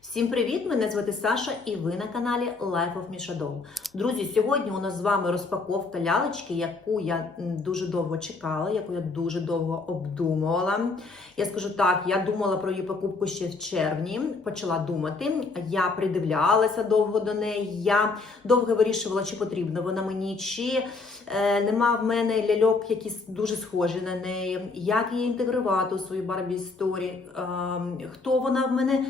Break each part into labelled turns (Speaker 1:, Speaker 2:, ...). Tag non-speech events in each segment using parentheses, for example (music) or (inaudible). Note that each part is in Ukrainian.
Speaker 1: Всім привіт! Мене звати Саша, і ви на каналі Life of Mishadov. Друзі, сьогодні у нас з вами розпаковка лялечки, яку я дуже довго чекала, яку я дуже довго обдумувала. Я скажу так, я думала про її покупку ще в червні, почала думати. Я придивлялася довго до неї. Я довго вирішувала, чи потрібна вона мені, чи е, нема в мене ляльок, які дуже схожі на неї, як її інтегрувати у свою Барбі історії, хто вона в мене.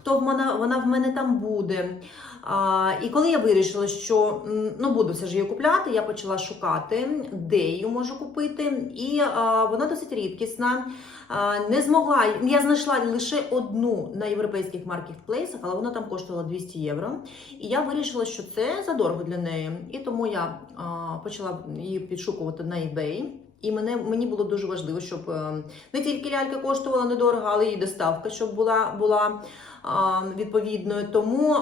Speaker 1: Хто в мене вона в мене там буде? А, і коли я вирішила, що ну буду все ж її купляти, я почала шукати, де її можу купити. І а, вона досить рідкісна. А, не змогла. Я знайшла лише одну на європейських маркетплейсах, але вона там коштувала 200 євро. І я вирішила, що це задорого для неї. І тому я а, почала її підшукувати на eBay. І мене мені було дуже важливо, щоб е, не тільки лялька коштувала недорого, але й доставка, щоб була була відповідною. Тому,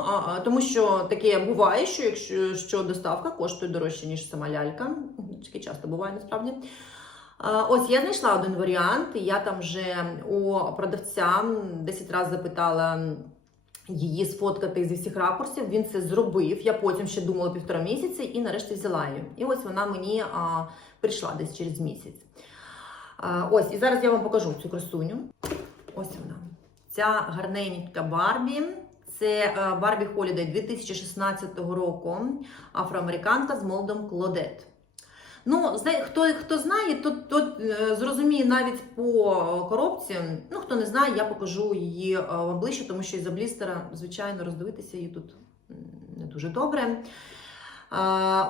Speaker 1: тому що таке буває, що якщо що доставка коштує дорожче, ніж сама лялька. Таке часто буває насправді. Ось я знайшла один варіант. Я там вже у продавця 10 разів запитала. Її сфоткати зі всіх ракурсів. Він це зробив. Я потім ще думала півтора місяці і нарешті взяла її. І ось вона мені прийшла десь через місяць. Ось, і зараз я вам покажу цю красуню. Ось вона. Ця гарненька Барбі. Це е, Барбі Холідей 2016 року. Афроамериканка з молдом Клодет. Ну, хто, хто знає, то, то е, зрозуміє навіть по коробці. Ну, хто не знає, я покажу її е, вам ближче, тому що із-за блістера, звичайно, роздивитися її тут не дуже добре.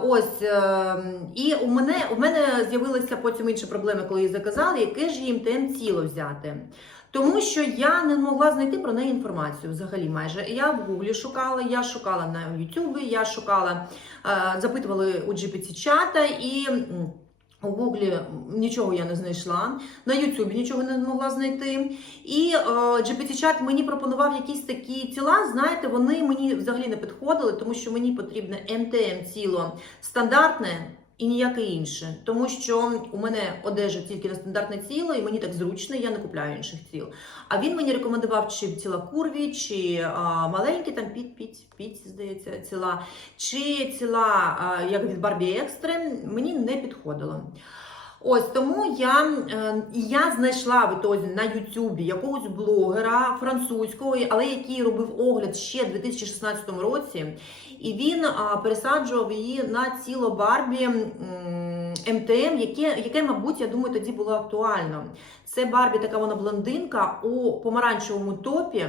Speaker 1: Ось, е, і у мене, у мене з'явилися потім інші проблеми, коли її заказали, яке ж їм ТМ тіло взяти. Тому що я не могла знайти про неї інформацію взагалі майже. Я в Гуглі шукала, я шукала на Ютубі, я шукала, е, запитували у GPT-чата і. У Гуглі нічого я не знайшла, на Ютубі нічого не змогла знайти. І е, GPT-чат мені пропонував якісь такі тіла. Знаєте, вони мені взагалі не підходили, тому що мені потрібне МТМ тіло стандартне і ніяке інше. Тому що у мене одежа тільки на стандартне тіло, і мені так зручно, я не купляю інших тіл. А він мені рекомендував чи тіла курві, чи а, маленькі там піт, піт, піт, здається, тіла, чи тіла, а, як від Барбі Екстрем, мені не підходило. Ось тому я, е, я знайшла в ітозі на Ютубі якогось блогера французького, але який робив огляд ще в 2016 році, і він пересаджував її на тіло Барбі МТМ, яке, яке, мабуть, я думаю, тоді було актуально. Це Барбі, така вона блондинка у помаранчевому топі.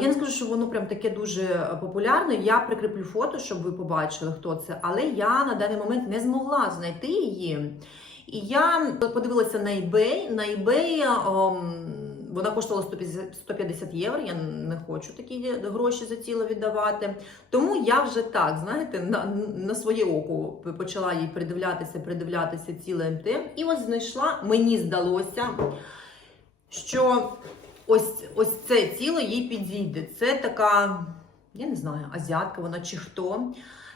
Speaker 1: Я не скажу, що воно прям таке дуже популярне. Я прикріплю фото, щоб ви побачили, хто це. Але я на даний момент не змогла знайти її. І я подивилася на eBay. На eBay ом, вона коштувала 150 150 євро. Я не хочу такі гроші за тіло віддавати. Тому я вже так, знаєте, на, на своє око почала їй придивлятися, придивлятися ціле МТ. І ось знайшла, мені здалося, що ось, ось це тіло їй підійде. Це така, я не знаю, азіатка вона чи хто.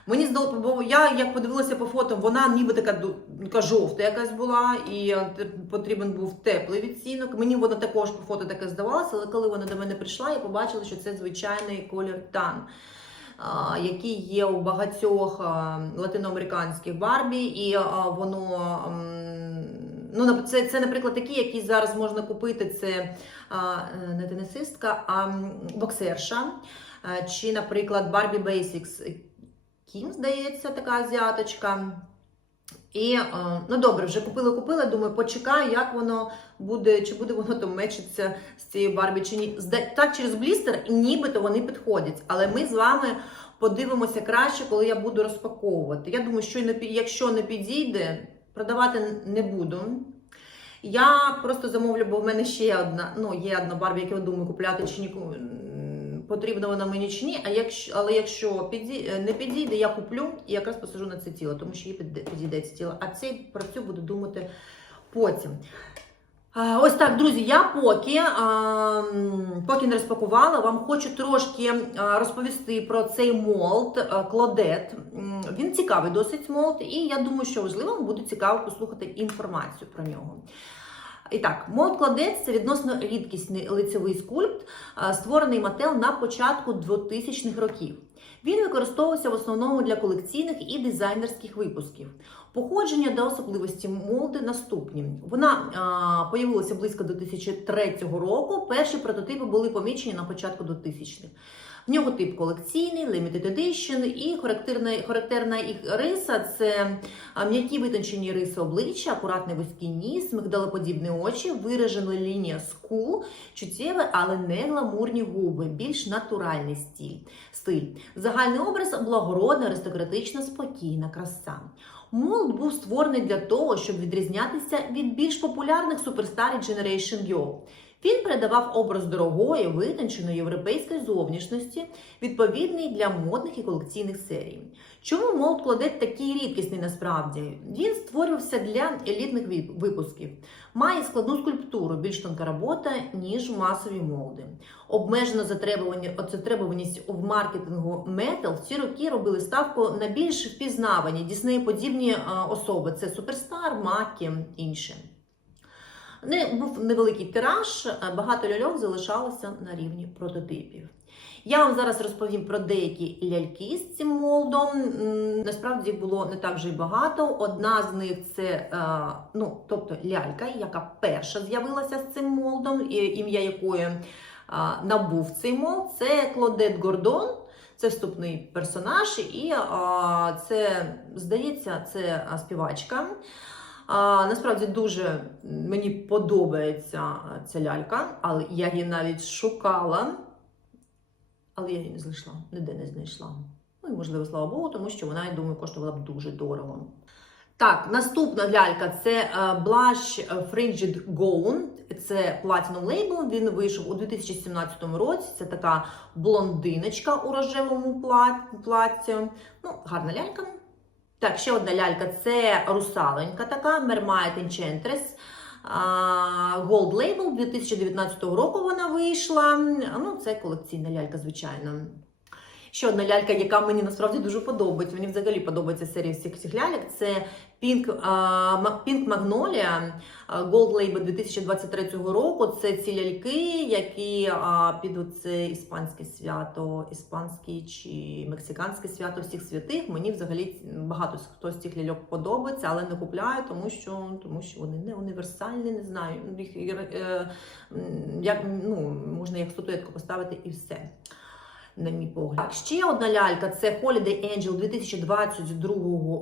Speaker 1: Мені здалося, бо я як подивилася по фото, вона ніби така, така жовта якась була, і е, потрібен був теплий відцінок. Мені вона також по фото таке здавалося, але коли вона до мене прийшла, я побачила, що це звичайний колір тан. Який є у багатьох латиноамериканських барбі, і воно ну це, це, наприклад, такі, які зараз можна купити. Це е, не тенісистка, а боксерша. Чи, наприклад, Барбі Basics Кім, здається, така азіаточка. І, е, ну добре, вже купила-купила, думаю, почекаю, як воно буде, чи буде воно там мечитися з цією Барбі, чи ні. Так, через блістер, нібито вони підходять. Але ми з вами подивимося краще, коли я буду розпаковувати. Я думаю, що якщо не підійде, продавати не буду. Я просто замовлю, бо в мене ще одна, ну, є одна Барбі, яку я думаю, купляти чи ні, м, потрібна вона мені чи ні. А якщо, але якщо піді, не підійде, я куплю і якраз посажу на це тіло, тому що їй підійде це тіло. А цей про цю буду думати потім. Ось так, друзі, я поки, поки не розпакувала, вам хочу трошки розповісти про цей молд Клодет. Він цікавий досить молд, і я думаю, що важливо вам буде цікаво послухати інформацію про нього. І так, молд кладець це відносно рідкісний лицевий скульпт, створений Мател на початку 2000-х років. Він використовувався в основному для колекційних і дизайнерських випусків. Походження та особливості молди наступні. Вона а, появилася близько 2003 року. Перші прототипи були помічені на початку 2000-х. В нього тип колекційний, limited edition і характерна, характерна їх риса це м'які витончені риси обличчя, акуратний вузький ніс, мигдалоподібні очі, виражена лінія скул, чуттєве, але не гламурні губи, більш натуральний стиль. стиль. Загальний образ благородна, аристократична, спокійна краса. Молд був створений для того, щоб відрізнятися від більш популярних суперстарів Generation Girl. Він передавав образ дорогої, витонченої європейської зовнішності, відповідний для модних і колекційних серій. Чому молд кладет такий рідкісний насправді? Він створювався для елітних випусків, має складну скульптуру, більш тонка робота, ніж масові молди. Затребувані- затребуваність в маркетингу Metal в ці роки робили ставку на більш впізнавані діснеєподібні е, особи. Це Суперстар, Макі, інші. Не був невеликий тираж, е, багато ляльок залишалося на рівні прототипів. Я вам зараз розповім про деякі ляльки з цим молдом. Насправді їх було не так вже й багато. Одна з них це е, ну, тобто лялька, яка перша з'явилася з цим молдом, ім'я якої е, набув цей молд. Це Клодет Гордон. Це вступний персонаж, і це, здається, це співачка. А, насправді дуже мені подобається ця лялька, але я її навіть шукала, але я її не знайшла, ніде не знайшла. Ну і можливо, слава Богу, тому що вона, я думаю, коштувала б дуже дорого. Так, наступна лялька це е, Blush Fringed Gown. Це Platinum Label. Він вийшов у 2017 році. Це така блондиночка у рожевому платці. Ну, гарна лялька. Так, ще одна лялька це русаленька така, Mermaid Enchantress. Gold Label 2019 року вона вийшла. Ну, це колекційна лялька, звичайно. Ще одна лялька, яка мені насправді дуже подобається. Мені взагалі подобається серія всіх цих ляльок. Це Pink, Magnolia Gold Label 2023 року. Це ці ляльки, які під це іспанське свято, іспанське чи мексиканське свято всіх святих. Мені взагалі багато хто з цих ляльок подобається, але не купляю, тому що, тому що вони не універсальні, не знаю. Їх е, як, ну, можна як статуетку поставити і все на мій погляд. Так, ще одна лялька це Holiday Angel 2022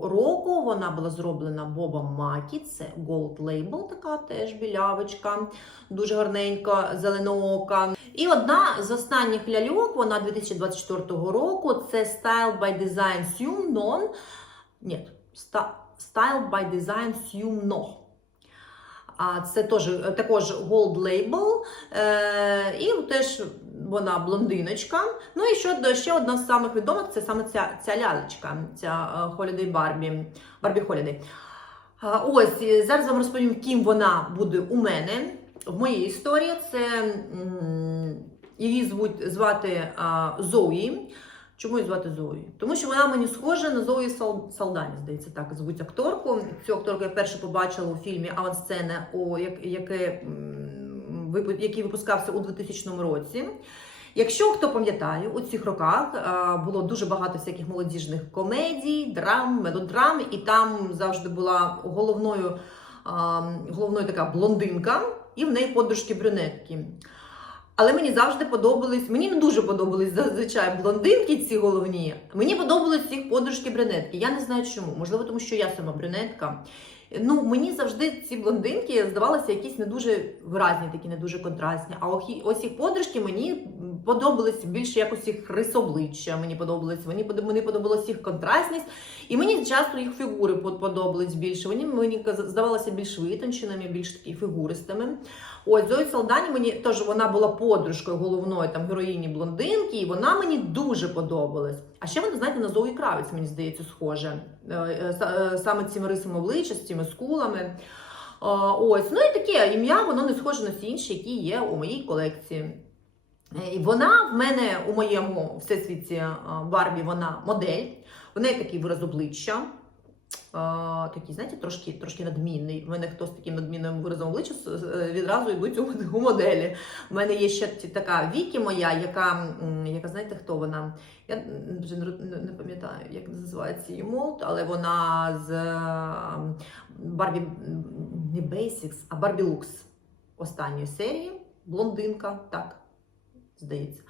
Speaker 1: року. Вона була зроблена Бобом Макі. Це Gold Label, така теж білявочка, дуже гарненька, зеленоока. І одна з останніх ляльок, вона 2024 року. Це Style by Design Sum Non. Ні, Style by Design Sum No. А це теж також Gold Label. Е, і теж вона блондиночка. Ну і ще, ще одна з самих відомих це саме ця, ця лялечка, ця Barbie, Barbie Holiday. А, Ось зараз вам розповім, ким вона буде у мене. В моїй історії це її звуть звати а, Зої. Чому її звати Зої? Тому що вона мені схожа на Зої Сал- Салдані, здається, так звуть акторку. Цю акторку я перше побачила у фільмі Авансцена, яке, який випускався у 2000 році. Якщо хто пам'ятає, у цих роках а, було дуже багато всяких молодіжних комедій, драм, мелодрам, і там завжди була головною, а, головною така блондинка, і в неї подружки брюнетки. Але мені завжди подобались, мені не дуже подобались зазвичай блондинки ці головні. Мені подобались їх подружки брюнетки. Я не знаю чому. Можливо, тому що я сама брюнетка. Ну, мені завжди ці блондинки здавалися якісь не дуже виразні, такі не дуже контрастні. А ось їх подружки мені подобались більше якось їх рис обличчя. Мені подобались. Мені подобалась їх контрастність, і мені часто їх фігури под- подобались більше. Вони мені здавалися більш витонченими, більш такі фігуристими. Ось Зої Салдані мені теж вона була подружкою головної там героїні блондинки, і вона мені дуже подобалась. А ще вона, знаєте, на Зої Кравець, мені здається, схоже. Е, е, са- е, Саме цими рисами обличчя, з цими скулами. Ось, ну і таке ім'я, воно не схоже на всі інші, які є у моїй колекції. Е, І вона в мене у моєму всесвіті Барбі, вона модель. В неї такий вираз обличчя. Такий, знаєте, трошки, трошки надмінний. В мене хто з таким надмінним виразом обличчя с- відразу йдуть у, у моделі. У мене є ще така Вікі моя, яка, яка знаєте, хто вона? Я вже не, пам'ятаю, як називається її молд, але вона з ем, Барбі не Basics, а Барбі Лукс останньої серії. Блондинка, так, здається.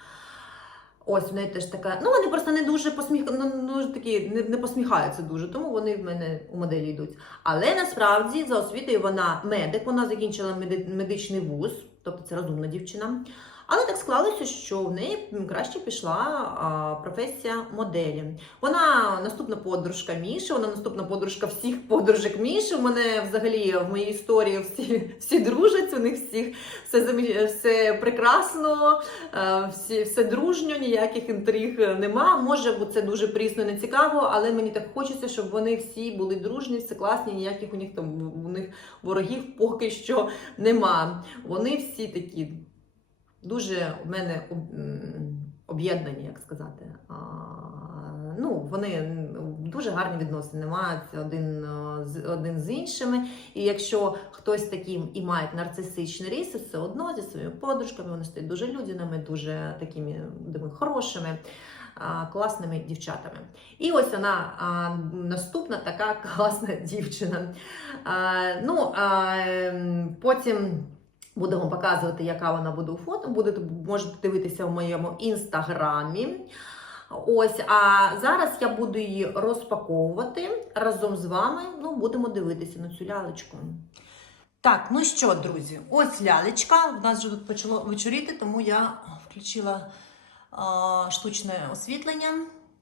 Speaker 1: Ось в неї теж така. Ну, вони просто не дуже посміх... ну, дуже такі, не, не посміхаються дуже, тому вони в мене у моделі йдуть. Але насправді за освітою вона медик, вона закінчила медичний вуз, тобто це розумна дівчина. Але так склалося, що в неї краще пішла професія моделі. Вона наступна подружка Міші, вона наступна подружка всіх подружок Міші. У мене взагалі в моїй історії всі, всі дружать, у них всіх все, все прекрасно, е, всі, все дружньо, ніяких інтриг нема. Може, бо це дуже прісно, не цікаво, але мені так хочеться, щоб вони всі були дружні, все класні, ніяких у них там у них ворогів поки що нема. Вони всі такі дуже в мене об'єднані, як сказати. Ну, вони дуже гарні відносини мають один, з- один з іншими. І якщо хтось таким і має нарцисичні риси, все одно зі своїми подружками вони стають дуже людяними, дуже такими думаю, хорошими. Класними дівчатами. І ось вона наступна така (laughs) класна дівчина. Ну, потім буду вам показувати, яка вона буде у фото. Будете, можете дивитися в моєму інстаграмі. Ось, а зараз я буду її розпаковувати разом з вами. Ну, будемо дивитися на цю лялечку. Так, ну що, друзі, ось лялечка. У нас вже тут почало вечоріти, тому я включила а, штучне освітлення,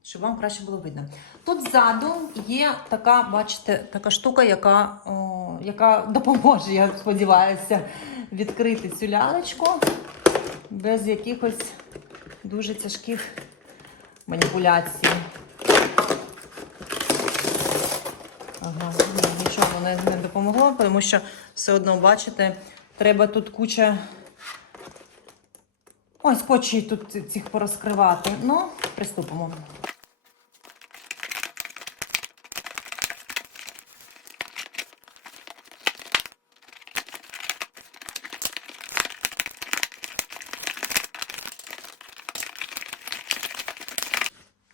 Speaker 1: щоб вам краще було видно. Тут ззаду є така, бачите, така штука, яка, о, яка допоможе, я сподіваюся, відкрити цю лялечку без якихось дуже тяжких маніпуляцій. Ага, нічого не, допомогло, тому що все одно, бачите, треба тут куча. Ой, скотчі тут цих порозкривати. Ну, приступимо.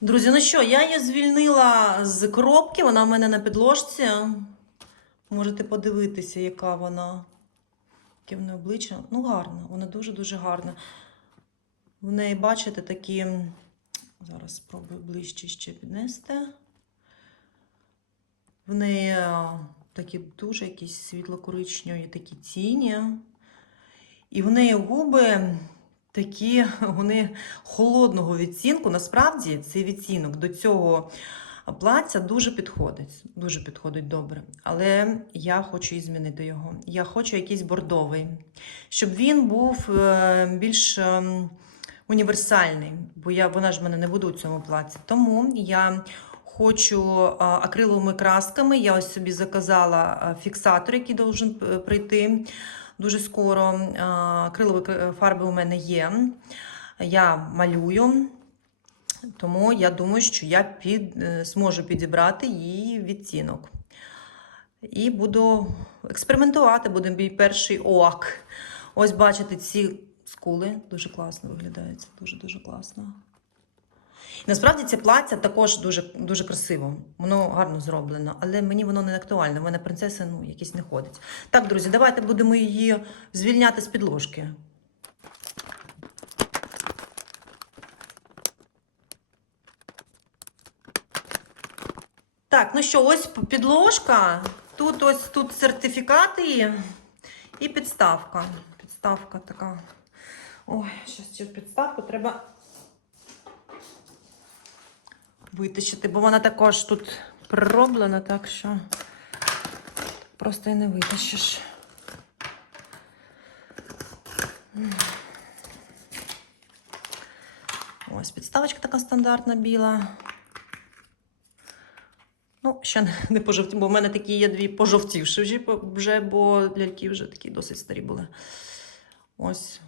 Speaker 1: Друзі, ну що, я її звільнила з коробки, вона в мене на підложці. Можете подивитися, яка вона. Яке в неї обличчя. Ну, гарна, вона дуже-дуже гарна. В неї, бачите, такі. Зараз спробую ближче ще піднести. В неї е, такі дуже якісь світло-коричневі такі тіні. І в неї губи такі, вони холодного відцінку. Насправді цей відцінок до цього плаття дуже підходить. Дуже підходить добре. Але я хочу і змінити його. Я хочу якийсь бордовий, щоб він був е, більш ем, універсальний, бо я, вона ж мене не буде у цьому платі. Тому я хочу акриловими красками. Я ось собі заказала фіксатор, який должен е, прийти дуже скоро. А, Акрилові фарби у мене є. Я малюю. Тому я думаю, що я під, е, зможу підібрати її відтінок. І буду експериментувати, буде мій перший ОАК. Ось бачите, ці скули дуже класно виглядають. Дуже-дуже класно. Насправді це плаття також дуже, дуже красиво. Воно гарно зроблено, але мені воно не актуальне. У мене принцеса ну, якісь не ходить. Так, друзі, давайте будемо її звільняти з підложки. Так, ну що, ось підложка. Тут ось тут сертифікати і підставка. Підставка така. Ой, зараз цю підставку треба витащити, бо вона також тут пророблена, так що просто і не витащиш. Ось підставочка така стандартна біла. Ну, ще не, пожовті, бо в мене такі є дві пожовтівші вже, бо ляльки вже такі досить старі були. Ось.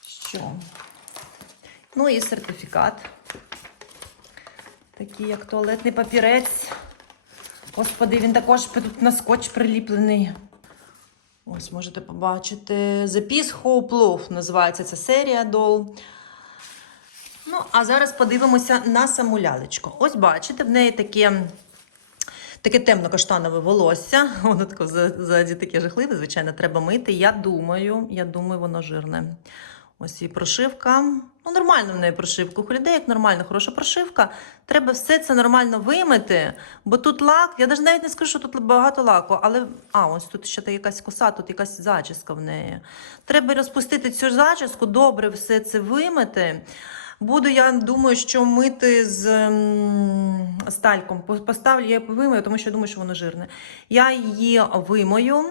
Speaker 1: Що? Ну і сертифікат. Такий як туалетний папірець. Господи, він також тут на скотч приліплений. Ось можете побачити. The Peace Hope Love називається ця серія дол. Ну, а зараз подивимося на саму лялечку. Ось бачите, в неї таке, таке темно-каштанове волосся. (laughs) Воно таке ззаді таке жахливе, звичайно, треба мити. Я думаю, я думаю, воно жирне. Ось і прошивка. Ну, нормально в неї прошивка. У людей як нормально, хороша прошивка. Треба все це нормально вимити, бо тут лак. Я навіть не скажу, що тут багато лаку, але а, ось тут ще та якась коса, тут якась зачіска в неї. Треба розпустити цю зачіску, добре все це вимити. Буду, я думаю, що мити з, м, з тальком. Поставлю, я вимою, тому що я думаю, що воно жирне. Я її вимою,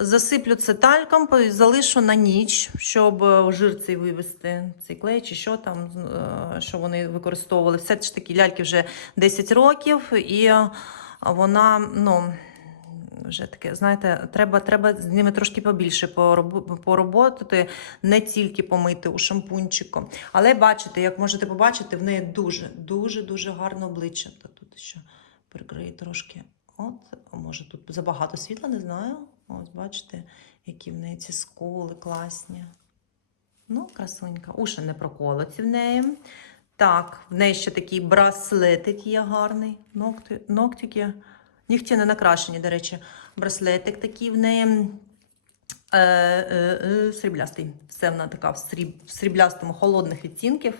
Speaker 1: засиплю це тальком, залишу на ніч, щоб е, жир цей вивести, цей клей чи що там, е, що вони використовували. Все ж таки ляльки вже 10 років, і вона, ну. Вже таке, знаєте, треба, треба з ними трошки побільше пороб- пороботати, не тільки помити у шампунчику. Але бачите, як можете побачити, в неї дуже, дуже, дуже гарне обличчя. Та тут ще прикриє трошки. От, може тут забагато світла, не знаю. Ось, бачите, які в неї ці скули класні. Ну, красунька. Уші не проколоті в неї. Так, в неї ще такий браслетик є гарний. Ногти, ногтики. Нігті не накрашені, до речі. Браслетик такий в неї. Е, е, е, сріблястий. Все вона така в, сріб, в сріблястому холодних відтінків.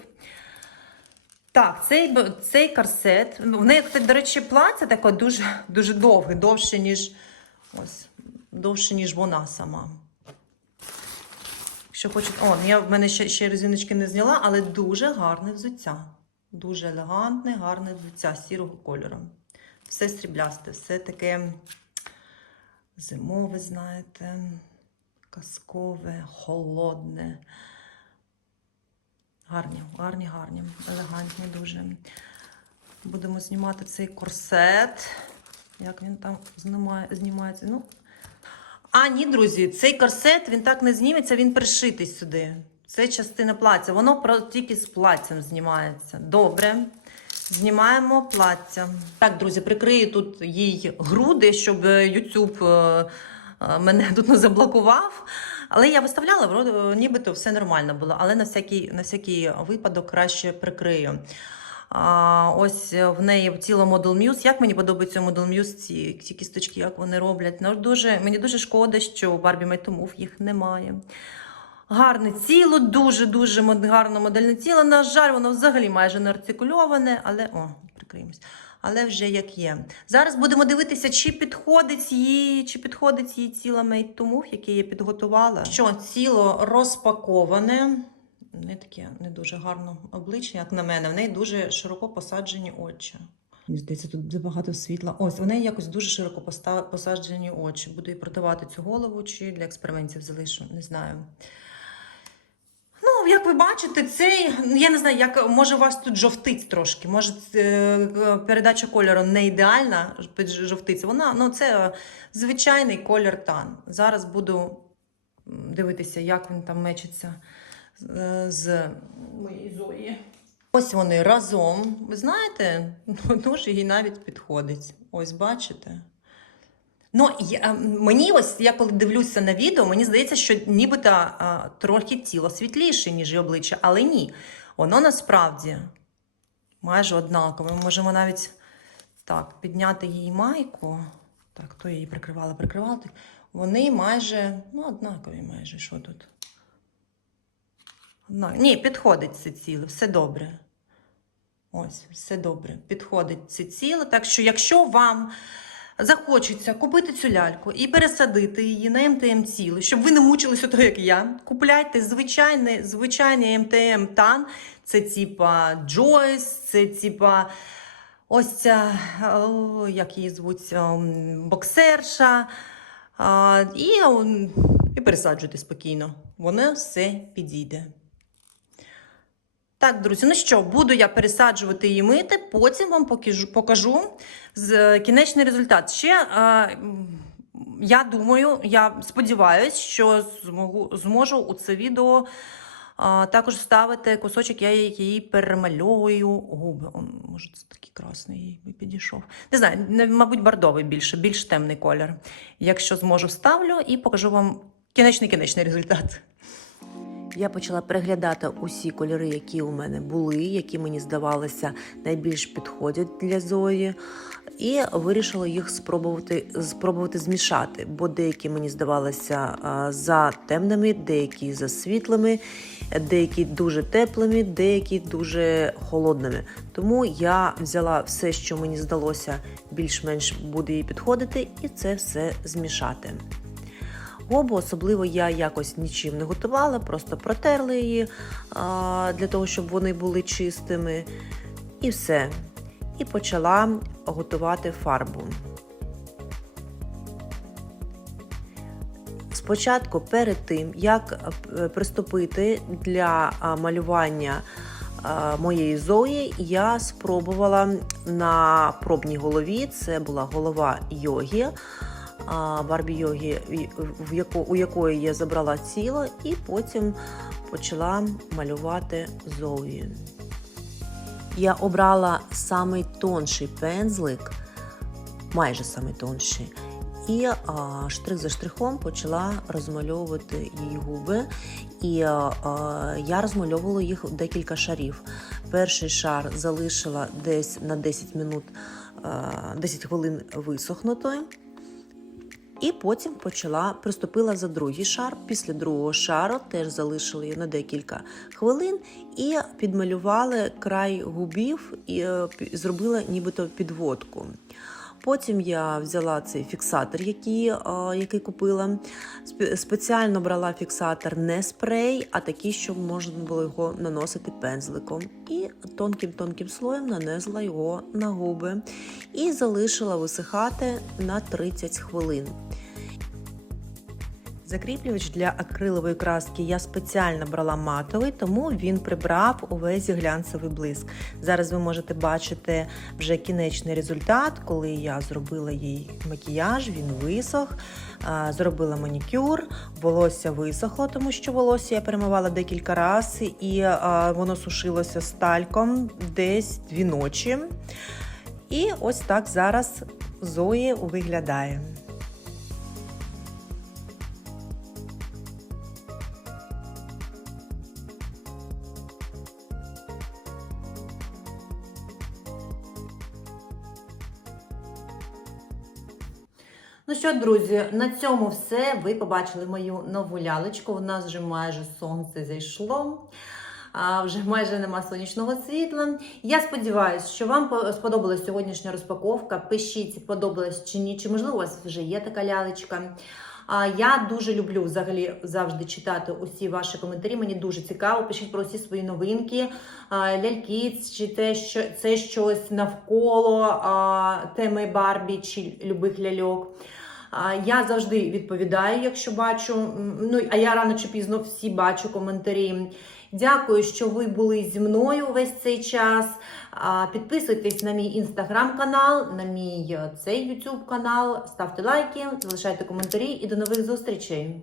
Speaker 1: Так, цей, цей корсет. В неї, до речі, плаття таке дуже, дуже довге, довше, ніж, ось, довше, ніж вона сама. Якщо хочете. О, я в мене ще, ще резиночки не зняла, але дуже гарне взуття. Дуже елегантне, гарне взуття сірого кольору. Все сріблясте, все таке зимове, знаєте, казкове, холодне. Гарні, гарні, гарні, елегантні дуже. Будемо знімати цей корсет. Як він там знімає, знімається? Ну. А, ні, друзі, цей корсет він так не зніметься, він пришитий сюди. Це частина плаття. Воно тільки з платтям знімається. Добре. Знімаємо плаття. Так, друзі, прикрию тут їй груди, щоб е, YouTube е, е, мене тут не заблокував. Але я виставляла, вроде, нібито все нормально було, але на всякий, на всякий випадок краще прикрию. Ось в неї тіло Model Muse. Як мені подобається Model Muse, ці, ці кісточки, як вони роблять. Ну, дуже, мені дуже шкода, що у to Move їх немає. Гарне тіло, дуже-дуже гарне модельне тіло. На жаль, воно взагалі майже не артикульоване, але о, прикриємось. Але вже як є. Зараз будемо дивитися, чи підходить їй, чи підходить їй тіло Made to Move, яке я підготувала. Що тіло розпаковане. Не таке не дуже гарне обличчя, як на мене. В неї дуже широко посаджені очі. Мені здається, тут забагато світла. Ось у неї якось дуже широко посаджені очі. Буду їй продавати цю голову чи для експериментів залишу, не знаю. Ну, як ви бачите, цей, я не знаю, як може у вас тут жовтить трошки. Може, е, передача кольору не ідеальна, під жовтиться. Вона, ну, це звичайний колір тан. Зараз буду дивитися, як він там мечиться е, з моєю Зої. Ось вони разом. Ви знаєте, (laughs) дуже їй навіть підходить. Ось бачите. Ну, я, мені ось, я коли дивлюся на відео, мені здається, що нібито а, трохи тіло світліше, ніж її обличчя, але ні. Воно насправді майже однакове. Ми можемо навіть так, підняти її майку. Так, то її прикривала, прикривала. Вони майже, ну, однакові майже, що тут. Одна... Ні, підходить це ціле, все добре. Ось, все добре. Підходить це ціле. Так що, якщо вам захочеться купити цю ляльку і пересадити її на МТМ ціле, щоб ви не мучилися того, як я, купляйте звичайний, звичайний МТМ Тан. Це типа Джойс, це типа ось ця, о, як її звуть, ем, боксерша. І, ем, і пересаджуйте спокійно. Воно все підійде. Так, друзі, ну що, буду я пересаджувати і мити, потім вам покажу, покажу з, кінечний результат. Ще е, я думаю, я сподіваюся, що змогу, зможу у це відео А, також ставите кусочок, я її перемальовую губи. О, може, це такий красний їй підійшов. Не знаю, мабуть, бордовий більше, більш темний колір. Якщо зможу, ставлю і покажу вам кінечний кінечний результат. Я почала переглядати усі кольори, які у мене були, які мені здавалося найбільш підходять для Зої. І вирішила їх спробувати, спробувати змішати, бо деякі мені здавалися за темними, деякі за світлими, деякі дуже теплими, деякі дуже холодними. Тому я взяла все, що мені здалося більш-менш буде їй підходити, і це все змішати. Гобу особливо я якось нічим не готувала, просто протерла її для того, щоб вони були чистими. І все. І почала готувати фарбу. Спочатку, перед тим, як е, приступити для малювання моєї зої, я спробувала на пробній голові. Це була голова йоги. А, Барбі йоги, і- в яко- у якої я забрала тіло, і потім почала малювати Зої. Я обрала самий тонший пензлик, майже самий тонший, і а, штрих за штрихом почала розмальовувати її губи. І а, я розмальовувала їх декілька шарів. Перший шар залишила десь на 10 минут, а, 10 хвилин висохнути. І потім почала приступила за другий шар. Після другого шару теж залишили її на декілька хвилин і підмалювали край губів і е, зробила нібито підводку. Потім я взяла цей фіксатор, який, е, який купила. Спеціально брала фіксатор не спрей, а такий, щоб можна було його наносити пензликом. І тонким-тонким слоєм нанесла його на губи і залишила висихати на 30 хвилин. Закріплювач для акрилової краски я спеціально брала матовий, тому він прибрав увесь глянцевий блиск. Зараз ви можете бачити вже кінечний результат, коли я зробила їй макіяж, він висох, зробила манікюр, волосся висохло, тому що волосся я перемивала декілька разів і воно сушилося з тальком десь дві ночі. І ось так зараз Зої виглядає. Що, друзі, на цьому все. Ви побачили мою нову лялечку. У нас вже майже сонце зайшло. А вже майже нема сонячного світла. Я сподіваюся, що вам по- сподобалась сьогоднішня розпаковка. Пишіть, подобалась чи ні, чи можливо у вас вже є така лялечка. А я дуже люблю взагалі завжди читати усі ваші коментарі. Мені дуже цікаво. Пишіть про всі свої новинки, ляльки, чи те, що це щось навколо теми Барбі чи любих ляльок. Я завжди відповідаю, якщо бачу. Ну а я рано чи пізно всі бачу коментарі. Дякую, що ви були зі мною весь цей час. Підписуйтесь на мій інстаграм-канал, на мій е, цей YouTube канал, ставте лайки, залишайте коментарі і до нових зустрічей.